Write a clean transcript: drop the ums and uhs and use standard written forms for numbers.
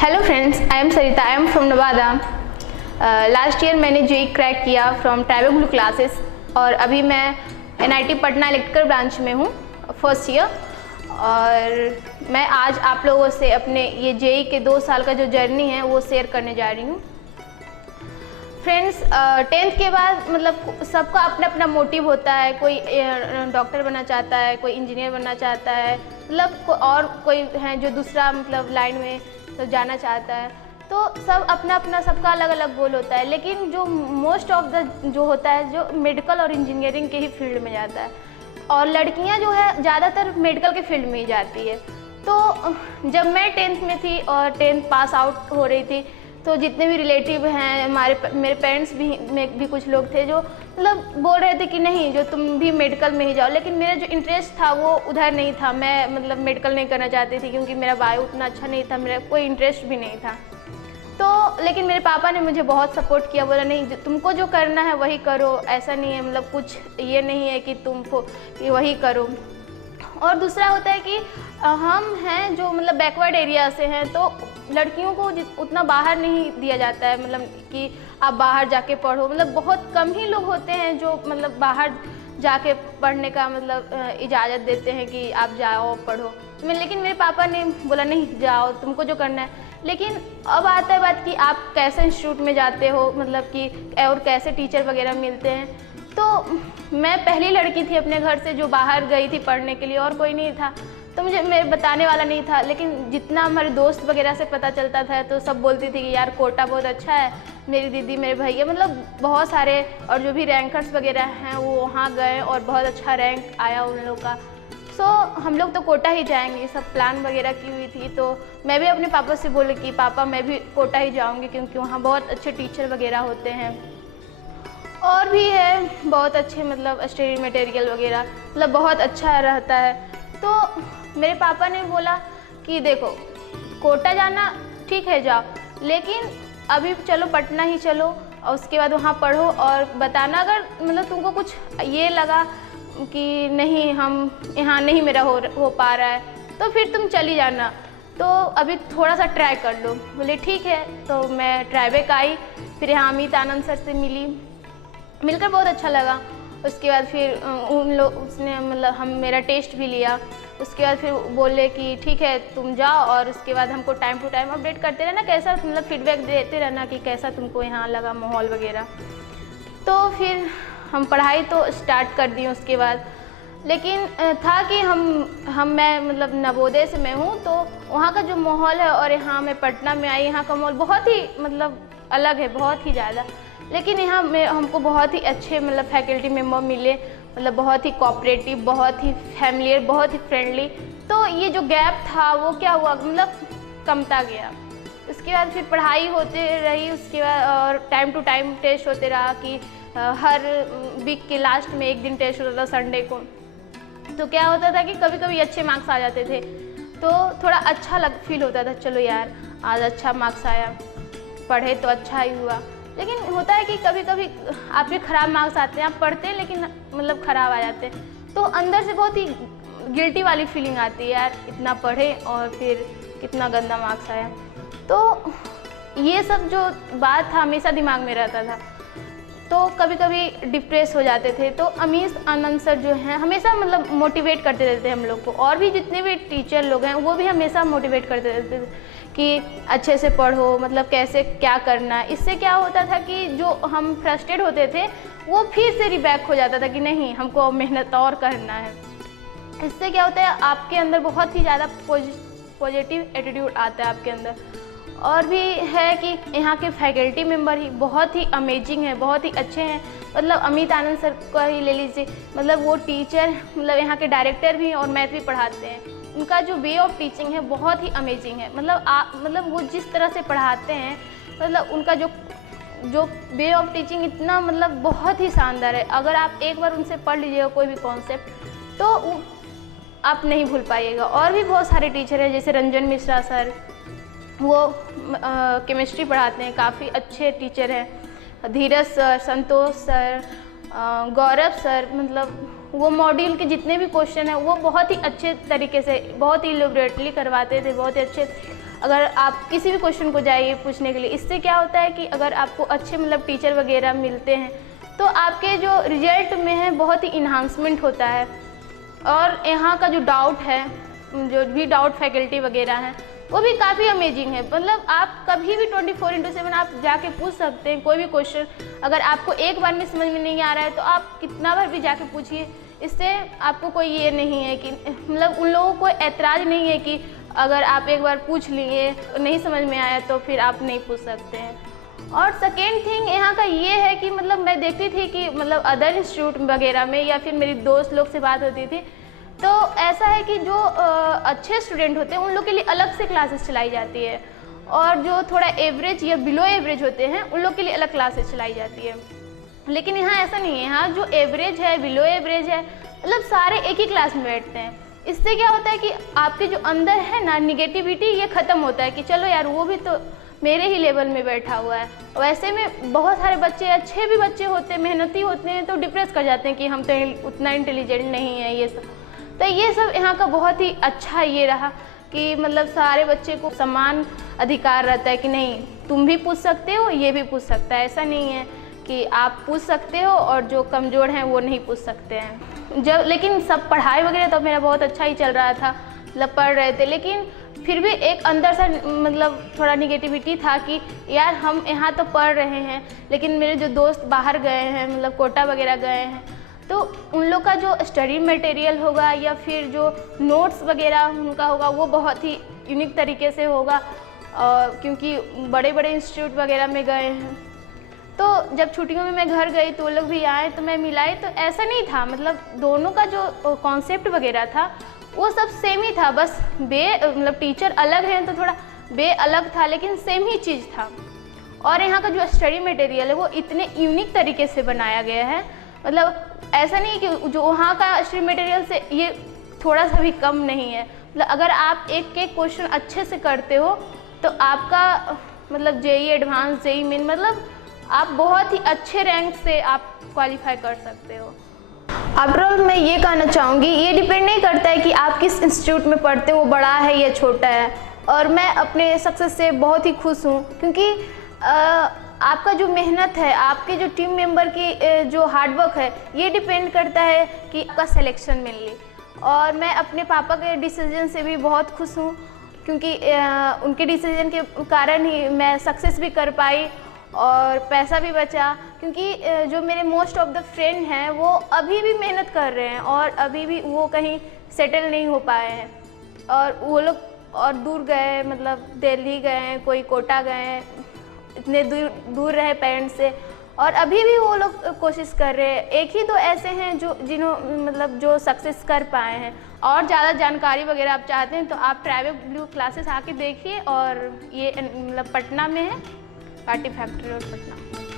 Hello friends, I am Sarita, I am from Nawada. Last year मैंने JEE crack किया from tribal blue classes और अभी मैं NIT Patna electrical branch में हूँ, फर्स्ट ईयर। और मैं आज आप लोगों से अपने ये जेई के 2 साल का जो जर्नी है वो शेयर करने जा रही हूँ। फ्रेंड्स, 10th के बाद मतलब सबका अपना अपना मोटिव होता है। कोई डॉक्टर बनना चाहता है, कोई इंजीनियर बनना चाहता है, मतलब और कोई है जो दूसरा मतलब लाइन में तो जाना चाहता है। तो सब अपना अपना सबका अलग अलग गोल होता है, लेकिन जो मोस्ट ऑफ द जो होता है जो मेडिकल और इंजीनियरिंग के ही फील्ड में जाता है, और लड़कियां जो है ज़्यादातर मेडिकल के फील्ड में ही जाती है। तो जब मैं 10th में थी और 10th पास आउट हो रही थी, तो जितने भी रिलेटिव हैं मेरे पेरेंट्स भी में भी कुछ लोग थे जो मतलब बोल रहे थे कि नहीं, जो तुम भी मेडिकल में ही जाओ। लेकिन मेरा जो इंटरेस्ट था वो उधर नहीं था। मैं मतलब मेडिकल नहीं करना चाहती थी क्योंकि मेरा बायो उतना अच्छा नहीं था, मेरा कोई इंटरेस्ट भी नहीं था। तो लेकिन मेरे पापा ने मुझे बहुत सपोर्ट किया, बोला नहीं तुमको जो करना है वही करो, ऐसा नहीं है मतलब कुछ ये नहीं है कि तुमको वही करो। और दूसरा होता है कि हम हैं जो मतलब बैकवर्ड एरिया से हैं, तो लड़कियों को उतना बाहर नहीं दिया जाता है, मतलब कि आप बाहर जाके पढ़ो। मतलब बहुत कम ही लोग होते हैं जो मतलब बाहर जाके पढ़ने का मतलब इजाज़त देते हैं कि आप जाओ पढ़ो। लेकिन मेरे पापा ने बोला नहीं जाओ, तुमको जो करना है। लेकिन अब आता है बात कि आप कैसे इंस्टीट्यूट में जाते हो, मतलब कि और कैसे टीचर वगैरह मिलते हैं। तो मैं पहली लड़की थी अपने घर से जो बाहर गई थी पढ़ने के लिए, और कोई नहीं था, तो मुझे मेरे बताने वाला नहीं था। लेकिन जितना हमारे दोस्त वगैरह से पता चलता था तो सब बोलती थी कि यार कोटा बहुत अच्छा है, मेरी दीदी मेरे भैया मतलब बहुत सारे और जो भी रैंकर्स वगैरह हैं वो वहाँ गए और बहुत अच्छा रैंक आया उन लोग का। सो हम लोग तो कोटा ही जाएंगे, सब प्लान वगैरह की हुई थी। तो मैं भी अपने पापा से बोली कि पापा मैं भी कोटा ही जाऊँगी क्योंकि वहाँ बहुत अच्छे टीचर वगैरह होते हैं और भी है बहुत अच्छे मतलब स्टडी मटेरियल वगैरह मतलब बहुत अच्छा रहता है। तो मेरे पापा ने बोला कि देखो कोटा जाना ठीक है जाओ, लेकिन अभी चलो पटना ही चलो और उसके बाद वहाँ पढ़ो और बताना अगर मतलब तुमको कुछ ये लगा कि नहीं हम यहाँ नहीं मेरा हो पा रहा है तो फिर तुम चली जाना, तो अभी थोड़ा सा ट्राई कर लो। बोले ठीक है। तो मैं ट्राईबेक आई, फिर यहाँ अमित आनंद सर से मिलकर बहुत अच्छा लगा। उसके बाद फिर उन लोग उसने मतलब मेरा टेस्ट भी लिया। उसके बाद फिर बोले कि ठीक है तुम जाओ और उसके बाद हमको टाइम टू टाइम अपडेट करते रहना, कैसा मतलब फीडबैक देते रहना कि कैसा तुमको यहाँ लगा माहौल वगैरह। तो फिर हम पढ़ाई तो स्टार्ट कर दी उसके बाद। लेकिन था कि मैं मतलब नवोदय से मैं हूँ, तो वहाँ का जो माहौल है और यहाँ मैं पटना में आई, यहाँ का माहौल बहुत ही मतलब अलग है, बहुत ही ज़्यादा। लेकिन यहाँ में हमको बहुत ही अच्छे मतलब फैकल्टी मेम्बर मिले, मतलब बहुत ही कोऑपरेटिव, बहुत ही फैमिलियर, बहुत ही फ्रेंडली। तो ये जो गैप था वो क्या हुआ मतलब कमता गया। उसके बाद फिर पढ़ाई होते रही, उसके बाद और टाइम टू टाइम टेस्ट होते रहा कि हर वीक के लास्ट में एक दिन टेस्ट होता था संडे को। तो क्या होता था कि कभी कभी अच्छे मार्क्स आ जाते थे तो थोड़ा अच्छा फील होता था, चलो यार आज अच्छा मार्क्स आया, पढ़े तो अच्छा ही हुआ। लेकिन होता है कि कभी कभी आपके ख़राब मार्क्स आते हैं, आप पढ़ते हैं लेकिन मतलब ख़राब आ जाते हैं, तो अंदर से बहुत ही गिल्टी वाली फीलिंग आती है, यार इतना पढ़े और फिर कितना गंदा मार्क्स आया। तो ये सब जो बात था हमेशा दिमाग में रहता था, तो कभी कभी डिप्रेस हो जाते थे। तो अमीश आनंद सर जो हैं हमेशा मतलब मोटिवेट करते रहते थे हम लोग को, और भी जितने भी टीचर लोग हैं वो भी हमेशा मोटिवेट करते रहते थे कि अच्छे से पढ़ो, मतलब कैसे क्या करना है। इससे क्या होता था कि जो हम फ्रस्ट्रेट होते थे वो फिर से रिबैक हो जाता था कि नहीं हमको मेहनत और करना है। इससे क्या होता है आपके अंदर बहुत ही ज़्यादा पॉजिटिव एटीट्यूड आता है आपके अंदर। और भी है कि यहाँ के फैकल्टी मेंबर ही बहुत ही अमेजिंग है, बहुत ही अच्छे हैं। मतलब अमित आनंद सर को ही ले लीजिए, मतलब वो टीचर मतलब यहाँ के डायरेक्टर भी हैं और मैथ भी पढ़ाते हैं। उनका जो वे ऑफ टीचिंग है बहुत ही अमेजिंग है। मतलब वो जिस तरह से पढ़ाते हैं, मतलब उनका जो वे ऑफ टीचिंग इतना मतलब बहुत ही शानदार है। अगर आप एक बार उनसे पढ़ लीजिएगा कोई भी कॉन्सेप्ट तो आप नहीं भूल पाइएगा। और भी बहुत सारे टीचर हैं जैसे रंजन मिश्रा सर, वो केमिस्ट्री पढ़ाते हैं, काफ़ी अच्छे टीचर हैं। धीरज सर, संतोष सर, गौरव सर, मतलब वो मॉड्यूल के जितने भी क्वेश्चन हैं वो बहुत ही अच्छे तरीके से बहुत ही इलेबोरेटली करवाते थे, बहुत ही अच्छे अगर आप किसी भी क्वेश्चन को जाइए पूछने के लिए, इससे क्या होता है कि अगर आपको अच्छे मतलब टीचर वगैरह मिलते हैं तो आपके जो रिजल्ट में है बहुत ही इन्हांसमेंट होता है। और यहाँ का जो डाउट है, जो भी डाउट फैकल्टी वगैरह हैं वो भी काफ़ी अमेजिंग है। मतलब आप कभी भी 24/7 आप जाके पूछ सकते हैं कोई भी क्वेश्चन। अगर आपको एक बार में समझ में नहीं आ रहा है तो आप कितना बार भी जाके पूछिए, इससे आपको कोई ये नहीं है कि मतलब उन लोगों को ऐतराज़ नहीं है कि अगर आप एक बार पूछ लिए नहीं समझ में आया तो फिर आप नहीं पूछ सकते हैं। और सेकेंड थिंग यहाँ का ये है कि मतलब मैं देखती थी कि मतलब अदर इंस्टीट्यूट वगैरह में या फिर मेरी दोस्त लोग से बात होती थी तो ऐसा है कि जो अच्छे स्टूडेंट होते हैं उन लोग के लिए अलग से क्लासेस चलाई जाती है, और जो थोड़ा एवरेज या बिलो एवरेज होते हैं उन लोग के लिए अलग क्लासेस चलाई जाती है। लेकिन यहाँ ऐसा नहीं है, यहाँ जो एवरेज है, बिलो एवरेज है, मतलब सारे एक ही क्लास में बैठते हैं। इससे क्या होता है कि आपके जो अंदर है ना निगेटिविटी, ये ख़त्म होता है कि चलो यार वो भी तो मेरे ही लेवल में बैठा हुआ है। वैसे में बहुत सारे बच्चे, अच्छे भी बच्चे होते हैं, मेहनती होते हैं, तो डिप्रेस कर जाते हैं कि हम तो उतना इंटेलिजेंट नहीं है ये सब। तो ये सब यहाँ का बहुत ही अच्छा ये रहा कि मतलब सारे बच्चे को समान अधिकार रहता है कि नहीं तुम भी पूछ सकते हो, ये भी पूछ सकता है। ऐसा नहीं है कि आप पूछ सकते हो और जो कमज़ोर हैं वो नहीं पूछ सकते हैं। जब लेकिन सब पढ़ाई वगैरह तो मेरा बहुत अच्छा ही चल रहा था, मतलब पढ़ रहे थे, लेकिन फिर भी एक अंदर सा मतलब थोड़ा निगेटिविटी था कि यार हम यहाँ तो पढ़ रहे हैं लेकिन मेरे जो दोस्त बाहर गए हैं, मतलब कोटा वगैरह गए हैं, तो उन लोग का जो स्टडी मटेरियल होगा या फिर जो नोट्स वगैरह उनका होगा वो बहुत ही यूनिक तरीके से होगा, क्योंकि बड़े बड़े इंस्टीट्यूट वगैरह में गए हैं। तो जब छुट्टियों में मैं घर गई तो वो लोग भी आए तो मैं मिलाई, तो ऐसा नहीं था, मतलब दोनों का जो कॉन्सेप्ट वगैरह था वो सब सेम ही था, बस मतलब टीचर अलग हैं तो थोड़ा अलग था लेकिन सेम ही चीज़ था। और यहाँ का जो स्टडी मटेरियल है वो इतने यूनिक तरीके से बनाया गया है, मतलब ऐसा नहीं कि जो वहाँ का स्टडी मटेरियल से ये थोड़ा सा भी कम नहीं है। मतलब अगर आप एक एक क्वेश्चन अच्छे से करते हो तो आपका मतलब जेई एडवांस, जेई मेन, मतलब आप बहुत ही अच्छे रैंक से आप क्वालिफाई कर सकते हो। आफ्टरऑल मैं ये कहना चाहूँगी, ये डिपेंड नहीं करता है कि आप किस इंस्टीट्यूट में पढ़ते हो, वो बड़ा है या छोटा है। और मैं अपने सक्सेस से बहुत ही खुश हूँ क्योंकि आपका जो मेहनत है, आपके जो टीम मेंबर की जो हार्डवर्क है, ये डिपेंड करता है कि आपका सिलेक्शन मिले। और मैं अपने पापा के डिसीजन से भी बहुत खुश हूँ क्योंकि उनके डिसीजन के कारण ही मैं सक्सेस भी कर पाई और पैसा भी बचा। क्योंकि जो मेरे मोस्ट ऑफ द फ्रेंड हैं वो अभी भी मेहनत कर रहे हैं और अभी भी वो कहीं सेटल नहीं हो पाए हैं, और वो लोग और दूर गए, मतलब दिल्ली गए, कोई कोटा गए, इतने दूर रहे पेरेंट्स से, और अभी भी वो लोग कोशिश कर रहे हैं। एक ही दो ऐसे हैं मतलब जो सक्सेस कर पाए हैं। और ज़्यादा जानकारी वगैरह आप चाहते हैं तो आप ट्रैवल ब्लू क्लासेस आके देखिए, और ये मतलब पटना में है, पार्टी फैक्ट्री रोड, पटना।